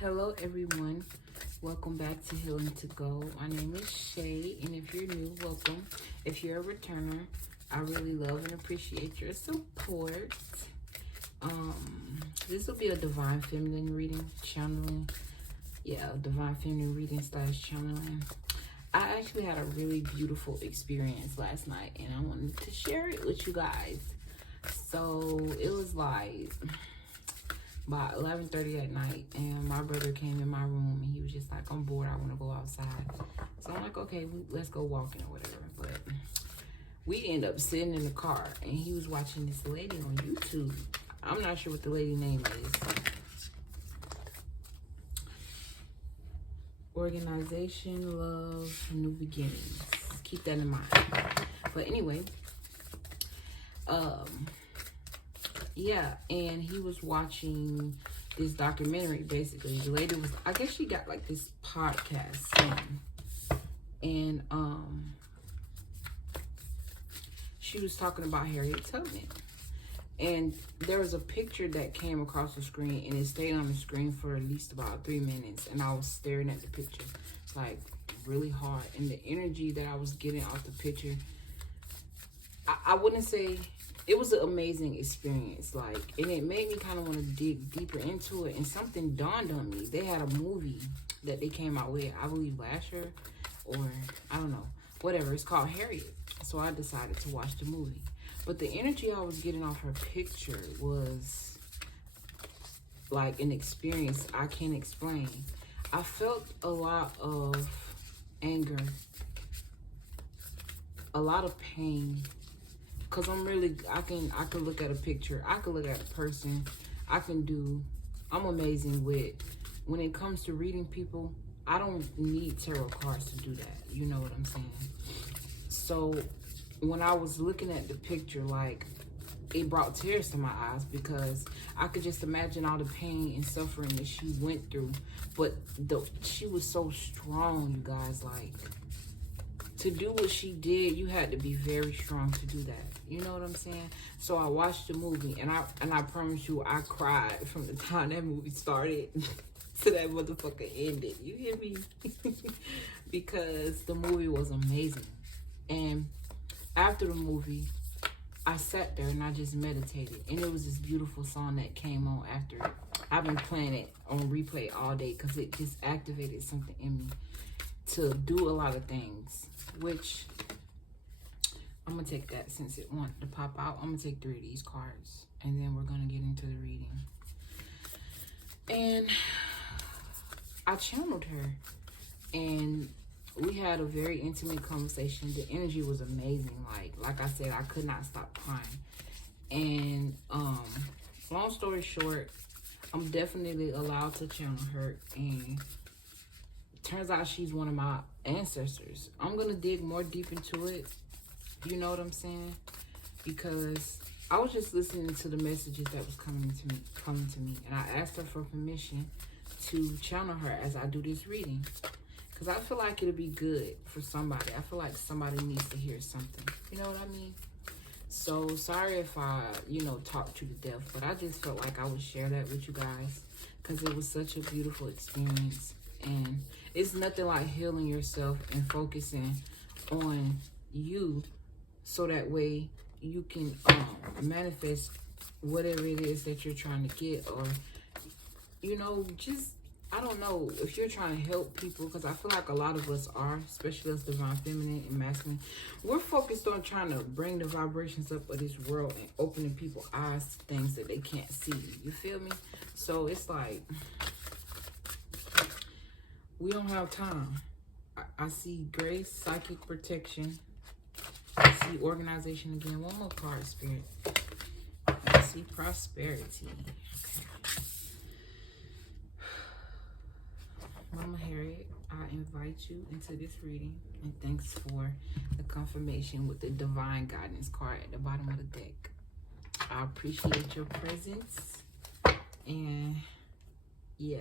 Hello everyone, welcome back to Healing to Go. My name is Shay, and if you're new, welcome. If you're a returner, I really love and appreciate your support. This will be a divine feminine reading, channeling. Yeah, divine feminine reading / channeling. I actually had a really beautiful experience last night, and I wanted to share it with you guys. So it was like by 11:30 at night, and my brother came in my room, and he was just like, I'm bored, I want to go outside. So I'm like, okay, let's go walking or whatever. But we end up sitting in the car, and he was watching this lady on YouTube. I'm not sure what the lady name is. Organization, Love, New Beginnings. Keep that in mind. But anyway, yeah, and he was watching this documentary, basically. The lady was, I guess she got like this podcast thing. And she was talking about Harriet Tubman. And there was a picture that came across the screen, and it stayed on the screen for at least about 3 minutes. And I was staring at the picture, like, really hard. And the energy that I was getting off the picture, I wouldn't say... It was an amazing experience, like, and it made me kind of want to dig deeper into it. And something dawned on me. They had a movie that they came out with, I believe last year, or I don't know, whatever. It's called Harriet. So I decided to watch the movie. But the energy I was getting off her picture was like an experience I can't explain. I felt a lot of anger, a lot of pain. Cause I'm really, I can look at a picture, I can look at a person, I'm amazing with, when it comes to reading people, I don't need tarot cards to do that. You know what I'm saying? So when I was looking at the picture, like, it brought tears to my eyes because I could just imagine all the pain and suffering that she went through. But she was so strong, you guys, like, to do what she did, you had to be very strong to do that. You know what I'm saying? So I watched the movie, and I promise you, I cried from the time that movie started to that motherfucker ended. You hear me? Because the movie was amazing. And after the movie, I sat there and I just meditated. And it was this beautiful song that came on after it. I've been playing it on replay all day because it just activated something in me to do a lot of things, which I'm going to take that since it wanted to pop out. I'm going to take 3 of these cards, and then we're going to get into the reading. And I channeled her, and we had a very intimate conversation. The energy was amazing. Like I said, I could not stop crying. And long story short, I'm definitely allowed to channel her, and turns out she's one of my ancestors. I'm going to dig more deep into it. You know what I'm saying? Because I was just listening to the messages that was coming to me. And I asked her for permission to channel her as I do this reading. Because I feel like it'll be good for somebody. I feel like somebody needs to hear something. You know what I mean? So, sorry if I, talked you to death. But I just felt like I would share that with you guys. Because it was such a beautiful experience. And it's nothing like healing yourself and focusing on you, so that way you can manifest whatever it is that you're trying to get. Or, just, I don't know, if you're trying to help people, because I feel like a lot of us are, especially us divine feminine and masculine, we're focused on trying to bring the vibrations up of this world and opening people's eyes to things that they can't see. You feel me? So it's like, we don't have time. I see grace, psychic protection. I see organization again. One more card, Spirit. I see prosperity. Okay. Mama Harriet, I invite you into this reading. And thanks for the confirmation with the divine guidance card at the bottom of the deck. I appreciate your presence. And yeah.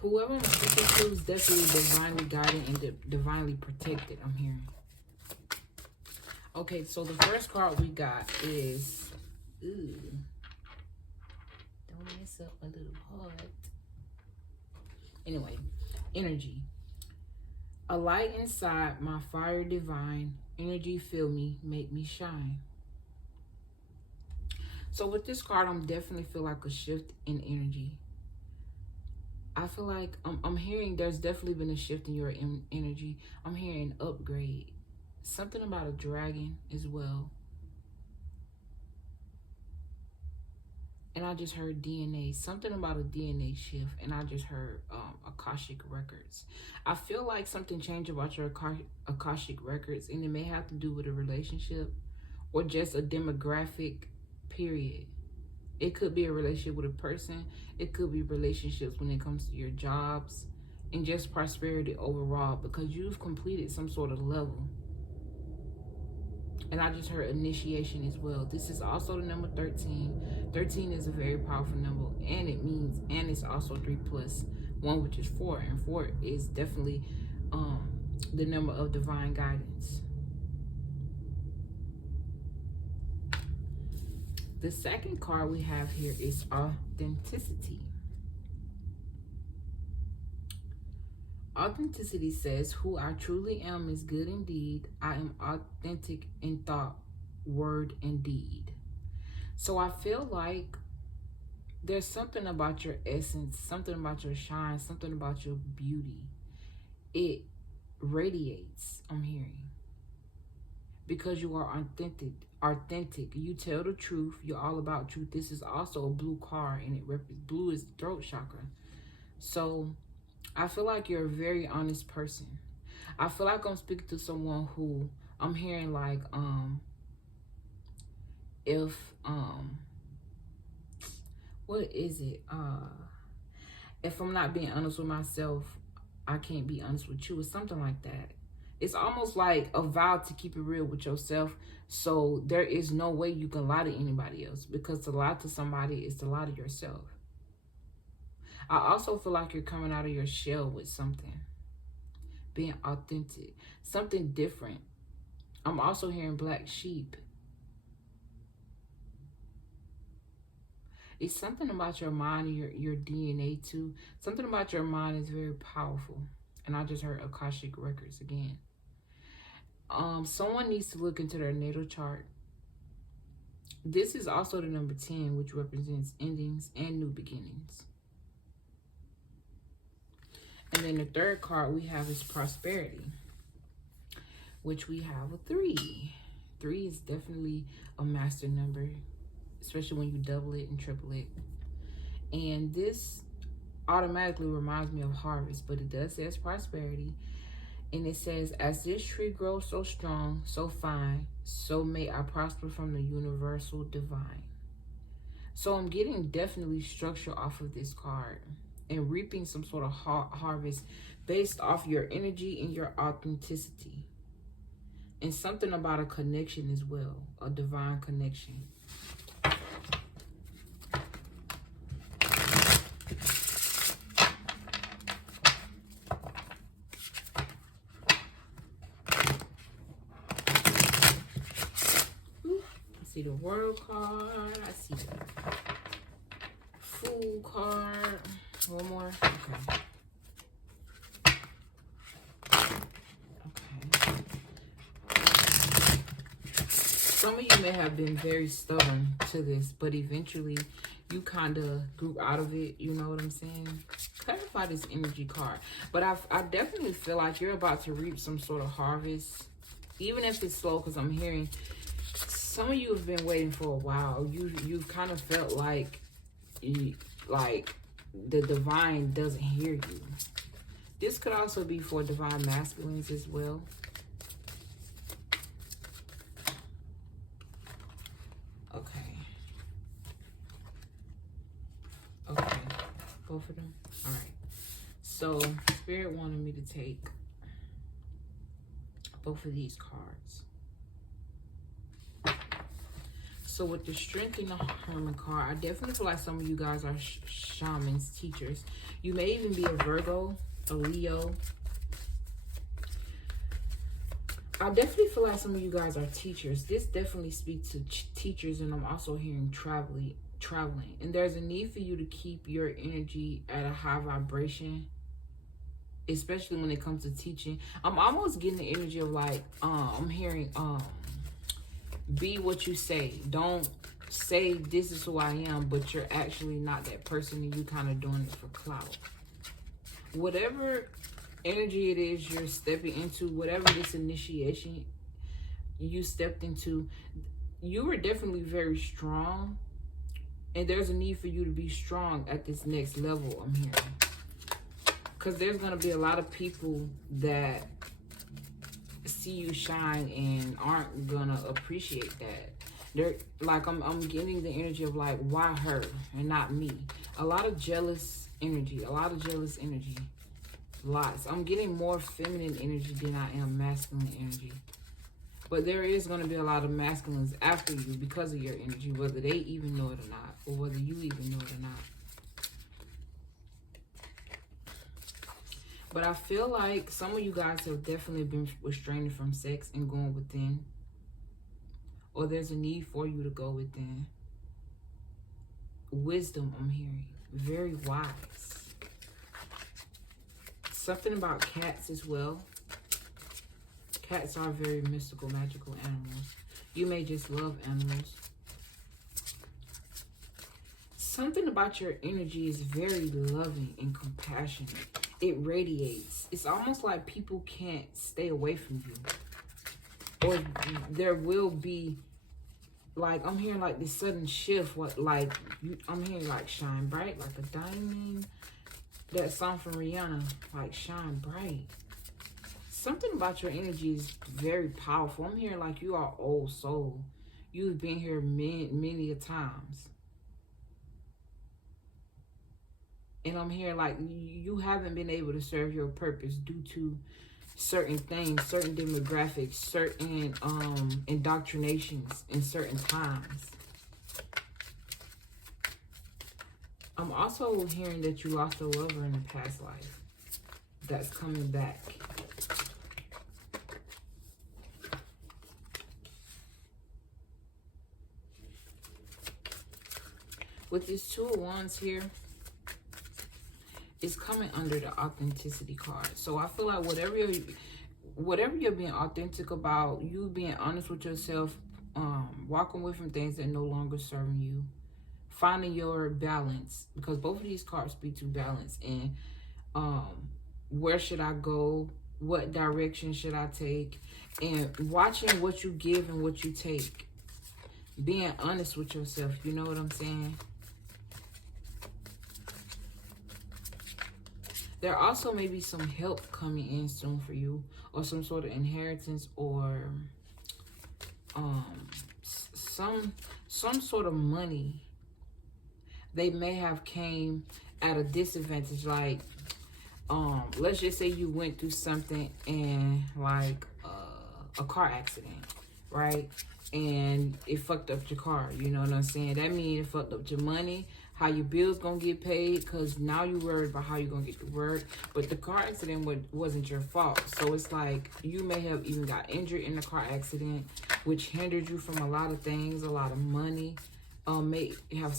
Whoever I'm speaking to is definitely divinely guided and divinely protected, I'm hearing. Okay, so the first card we got is... Ooh. Don't mess up my little heart. Anyway, energy. A light inside, my fire divine. Energy fill me, make me shine. So with this card, I'm definitely feel like a shift in energy. I feel like I'm hearing there's definitely been a shift in your energy. I'm hearing upgrade. Something about a dragon as well. And I just heard DNA. Something about a DNA shift. And I just heard Akashic records. I feel like something changed about your Akashic records. And it may have to do with a relationship or just a demographic period. It could be a relationship with a person. It could be relationships when it comes to your jobs and just prosperity overall, because you've completed some sort of level. And I just heard initiation as well. This is also the number 13. 13 is a very powerful number, and it means, and it's also 3 plus 1, which is 4. And 4 is definitely the number of divine guidance. The second card we have here is authenticity. Authenticity says, who I truly am is good indeed. I am authentic in thought, word, and deed. So I feel like there's something about your essence, something about your shine, something about your beauty. It radiates, I'm hearing. Because you are authentic. You tell the truth. You're all about truth. This is also a blue card, and it represents blue is the throat chakra. So I feel like you're a very honest person. I feel like I'm speaking to someone who I'm hearing like what is it? If I'm not being honest with myself, I can't be honest with you. It's something like that. It's almost like a vow to keep it real with yourself. So there is no way you can lie to anybody else, because to lie to somebody is to lie to yourself. I also feel like you're coming out of your shell with something. Being authentic. Something different. I'm also hearing black sheep. It's something about your mind and your DNA too. Something about your mind is very powerful. And I just heard Akashic records again. Someone needs to look into their natal chart. This is also the number 10, which represents endings and new beginnings. And then the third card we have is prosperity, which we have a 3. 3 is definitely a master number, especially when you double it and triple it. And this automatically reminds me of harvest, but it does say it's prosperity. And it says, as this tree grows so strong, so fine, so may I prosper from the universal divine. So I'm getting definitely structure off of this card and reaping some sort of harvest based off your energy and your authenticity. And something about a connection as well, a divine connection. I see the world card. I see the fool card. One more. Okay. Some of you may have been very stubborn to this, but eventually you kind of grew out of it. You know what I'm saying? Clarify this energy card. But I definitely feel like you're about to reap some sort of harvest, even if it's slow, because I'm hearing some of you have been waiting for a while. You've kind of felt like the divine doesn't hear you. This could also be for divine masculines as well. Okay, both of them. All right, so Spirit wanted me to take both of these cards. So with the Strength in the Hermit card, I definitely feel like some of you guys are shamans, teachers. You may even be a Virgo, a Leo. I definitely feel like some of you guys are teachers. This definitely speaks to teachers, and I'm also hearing traveling. And there's a need for you to keep your energy at a high vibration especially when it comes to teaching. I'm almost getting the energy of like, I'm hearing, be what you say. Don't say this is who I am, but you're actually not that person and you kind of doing it for clout. Whatever energy it is you're stepping into, whatever this initiation you stepped into, you were definitely very strong. And there's a need for you to be strong at this next level, I'm hearing. Because there's going to be a lot of people that see you shine and aren't going to appreciate that. They're like, I'm getting the energy of like, why her and not me? A lot of jealous energy. Lots. I'm getting more feminine energy than I am masculine energy. But there is going to be a lot of masculines after you because of your energy, whether they even know it or not, or whether you even know it or not. But I feel like some of you guys have definitely been restraining from sex and going within. Or there's a need for you to go within. Wisdom, I'm hearing. Very wise. Something about cats as well. Cats are very mystical, magical animals. You may just love animals. Something about your energy is very loving and compassionate. It radiates. It's almost like people can't stay away from you. Or there will be, like, I'm hearing like this sudden shift. I'm hearing like shine bright, like a diamond. That song from Rihanna, like shine bright. Something about your energy is very powerful. I'm hearing like you are old soul. You've been here many a times. And I'm hearing like you haven't been able to serve your purpose due to certain things, certain demographics, certain indoctrinations in certain times. I'm also hearing that you lost a lover in a past life that's coming back. With these 2 of Wands here, it's coming under the authenticity card. So I feel like whatever you're being authentic about, you being honest with yourself, walking away from things that no longer serving you, finding your balance, because both of these cards speak to balance. And where should I go? What direction should I take? And watching what you give and what you take. Being honest with yourself, you know what I'm saying? There also may be some help coming in soon for you, or some sort of inheritance, or some sort of money. They may have came at a disadvantage, like let's just say you went through something and like a car accident, right? And it fucked up your car, you know what I'm saying? That means it fucked up your money, how your bills gonna get paid, because now you worried about how you're gonna get to work. But the car accident wasn't your fault. So it's like you may have even got injured in the car accident, which hindered you from a lot of things, a lot of money. May have,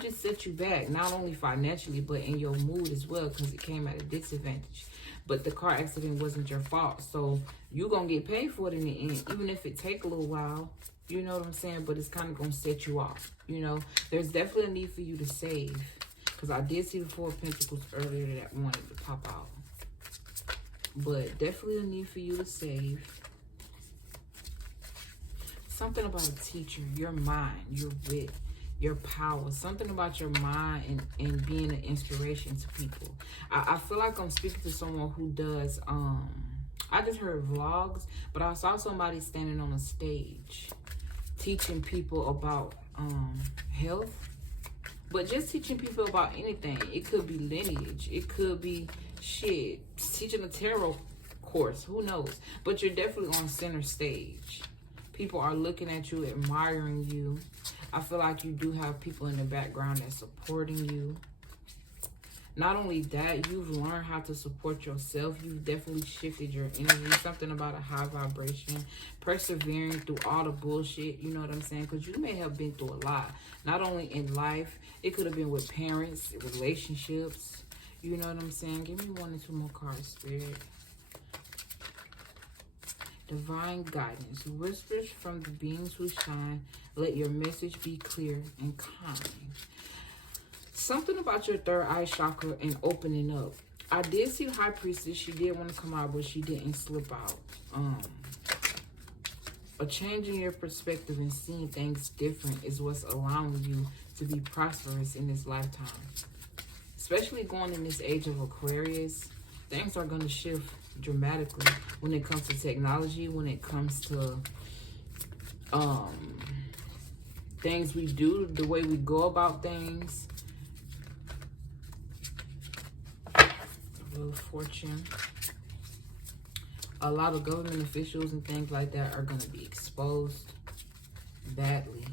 just set you back, not only financially, but in your mood as well, because it came at a disadvantage. But the car accident wasn't your fault. So you're gonna get paid for it in the end, even if it take a little while. You know what I'm saying? But it's kind of going to set you off. There's definitely a need for you to save. Because I did see the 4 of Pentacles earlier that wanted to pop out. But definitely a need for you to save. Something about a teacher, your mind, your wit, your power. Something about your mind and being an inspiration to people. I feel like I'm speaking to someone who does, I just heard vlogs, but I saw somebody standing on a stage teaching people about health, but just teaching people about anything. It could be lineage, it could be teaching a tarot course, who knows? But you're definitely on center stage. People are looking at you, admiring you. I feel like you do have people in the background that's supporting you. Not only that, you've learned how to support yourself. You've definitely shifted your energy. Something about a high vibration. Persevering through all the bullshit. You know what I'm saying? Because you may have been through a lot. Not only in life. It could have been with parents, relationships. You know what I'm saying? Give me 1 or 2 more cards, Spirit. Divine guidance. Whispers from the beings who shine. Let your message be clear and kind. Something about your third eye chakra and opening up. I did see the High Priestess. She did want to come out, but she didn't slip out. A change in your perspective and seeing things different is what's allowing you to be prosperous in this lifetime. Especially going in this age of Aquarius, things are going to shift dramatically when it comes to technology, when it comes to things we do, the way we go about things. Wheel of Fortune. A lot of government officials and things like that are going to be exposed badly.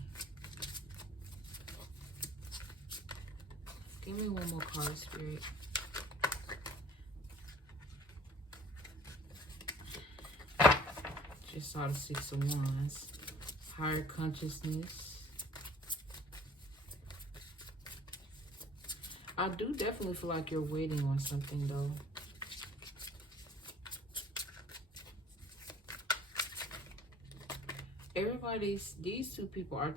Give me 1 more card, Spirit. Just saw the 6 of Wands. Higher consciousness. I do definitely feel like you're waiting on something, though. These 2 people are,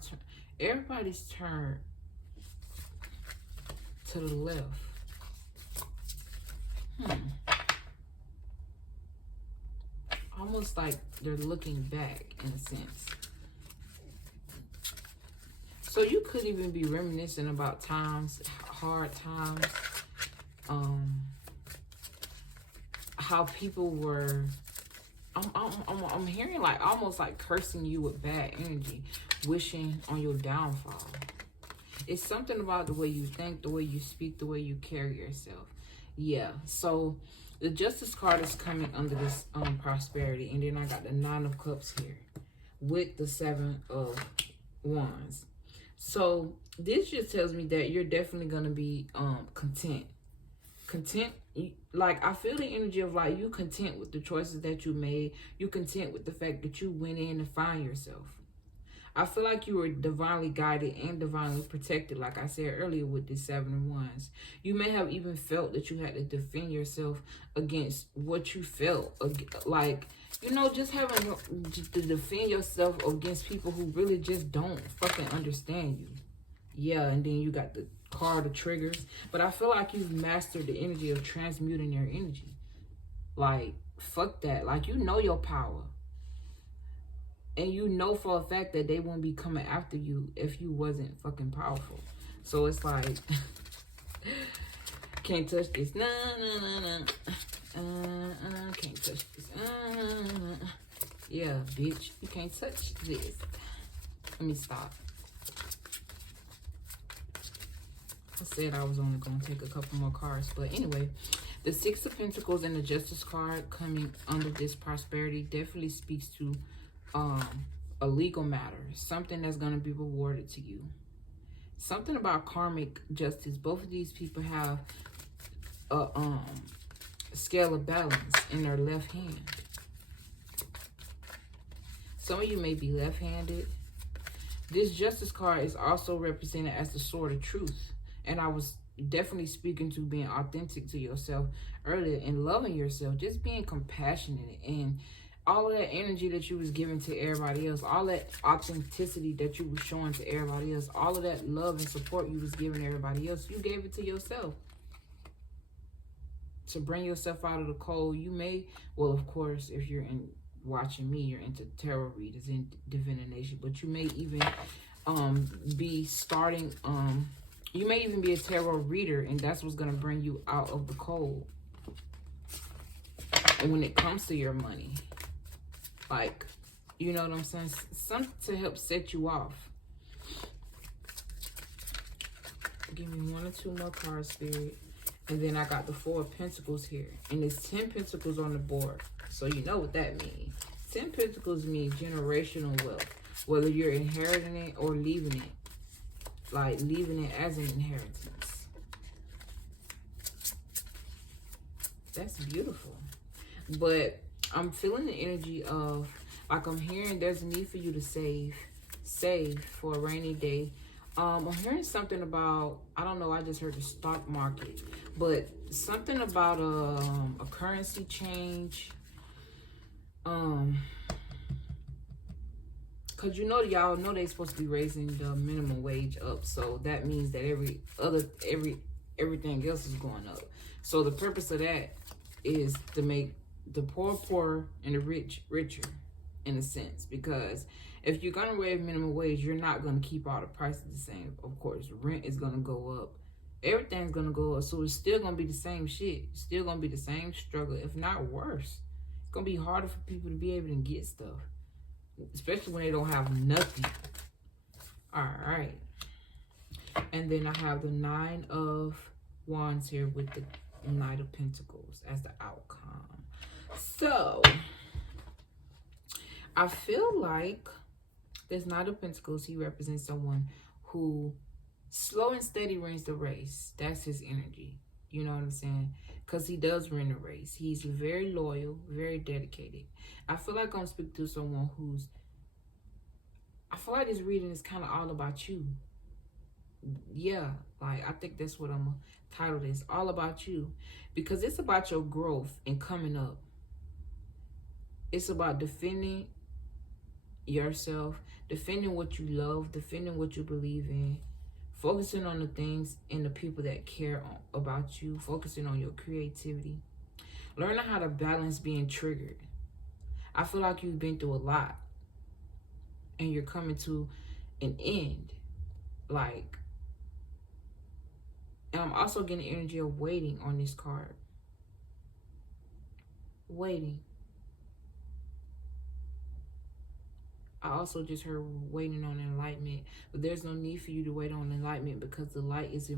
everybody's turned to the left. Almost like they're looking back in a sense. So you could even be reminiscing about times, hard times, how people were. I'm hearing like almost like cursing you with bad energy, wishing on your downfall. It's something about the way you think, the way you speak, the way you carry yourself. Yeah. So the Justice card is coming under this prosperity, and then I got the 9 of Cups here with the 7 of Wands. So this just tells me that you're definitely gonna be content. Like I feel the energy of like you content with the choices that you made. You content with the fact that you went in to find yourself. I feel like you were divinely guided and divinely protected, like I said earlier with the 7 of Wands. You may have even felt that you had to defend yourself against what you felt. Like, you know, just having to defend yourself against people who really just don't fucking understand you. Yeah, and then you got the card of triggers. But I feel like you've mastered the energy of transmuting your energy. Like, fuck that. Like, you know your power. And you know for a fact that they won't be coming after you if you wasn't fucking powerful. So it's like, can't touch this. Nah. Can't touch this. Yeah, bitch, you can't touch this. Let me stop. I said I was only going to take a couple more cards. But anyway, the 6 of Pentacles and the Justice card coming under this prosperity definitely speaks to a legal matter. Something that's going to be rewarded to you. Something about karmic justice. Both of these people have a scale of balance in their left hand. Some of you may be left-handed. This Justice card is also represented as the sword of truth. And I was definitely speaking to being authentic to yourself earlier and loving yourself. Just being compassionate and all of that energy that you was giving to everybody else. All that authenticity that you was showing to everybody else. All of that love and support you was giving everybody else. You gave it to yourself. To bring yourself out of the cold. You may, well, of course, if you're watching me, you're into tarot readers and divination. But you may even be starting... you may even be a tarot reader, and that's what's going to bring you out of the cold. And when it comes to your money, like, you know what I'm saying? Something to help set you off. Give me 1 or 2 more cards, Spirit. And then I got the 4 of Pentacles here. And there's 10 Pentacles on the board. So you know what that means. 10 Pentacles means generational wealth. Whether you're inheriting it or leaving it. Like leaving it as an inheritance. That's beautiful. But I'm feeling the energy of, like I'm hearing there's a need for you to save for a rainy day. I'm hearing something about, I don't know, I just heard the stock market. But something about a currency change. Cause you know, y'all know they're supposed to be raising the minimum wage up, so that means that everything else is going up. So the purpose of that is to make the poor poorer and the rich richer, in a sense. Because if you're gonna raise minimum wage, you're not gonna keep all the prices the same. Of course, rent is gonna go up, everything's gonna go up. So it's still gonna be the same shit. It's still gonna be the same struggle, if not worse. It's gonna be harder for people to be able to get stuff, especially when they don't have nothing. All right. And then I have the 9 of Wands here with the Knight of Pentacles as the outcome. So I feel like this Knight of Pentacles, he represents someone who slow and steady wins the race. That's his energy. You know what I'm saying? Because he does win the race. He's very loyal, very dedicated. I feel like I'm speaking to someone who's... I feel like this reading is kind of all about you. Yeah, like I think that's what I'm going to title this. All about you. Because it's about your growth and coming up. It's about defending yourself, defending what you love, defending what you believe in, focusing on the things and the people that care about you, focusing on your creativity, learning how to balance being triggered. I feel like you've been through a lot and you're coming to an end. Like, and I'm also getting the energy of waiting on this card. Waiting. I also just heard waiting on enlightenment, but there's no need for you to wait on enlightenment because the light is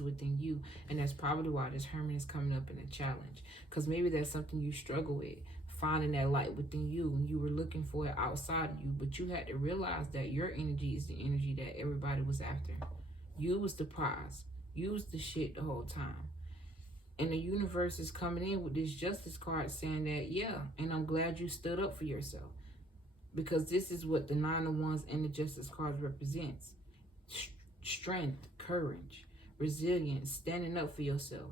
within you, and that's probably why this Hermit is coming up in a challenge. Because maybe that's something you struggle with, finding that light within you, and you were looking for it outside of you, but you had to realize that your energy is the energy that everybody was after. You was the prize. You was the shit the whole time. And the universe is coming in with this Justice card saying that, yeah, and I'm glad you stood up for yourself. Because this is what the 9 of Wands and the Justice cards represents. Strength, courage, resilience, standing up for yourself.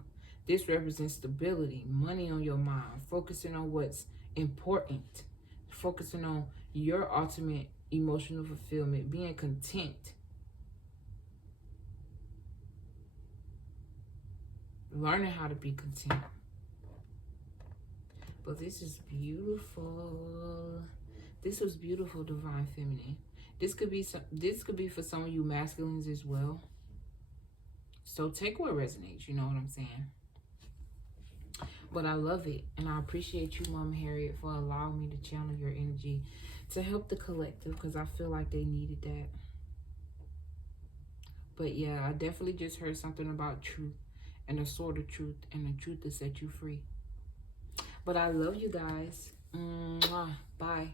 This represents stability, money on your mind, focusing on what's important, focusing on your ultimate emotional fulfillment, being content. Learning how to be content. But this is beautiful. This was beautiful, Divine Feminine. This could be for some of you masculines as well. So take what resonates, you know what I'm saying? But I love it, and I appreciate you, Mom Harriet, for allowing me to channel your energy to help the collective, because I feel like they needed that. But yeah, I definitely just heard something about truth and a sword of truth, and the truth to set you free. But I love you guys. Mwah. Bye.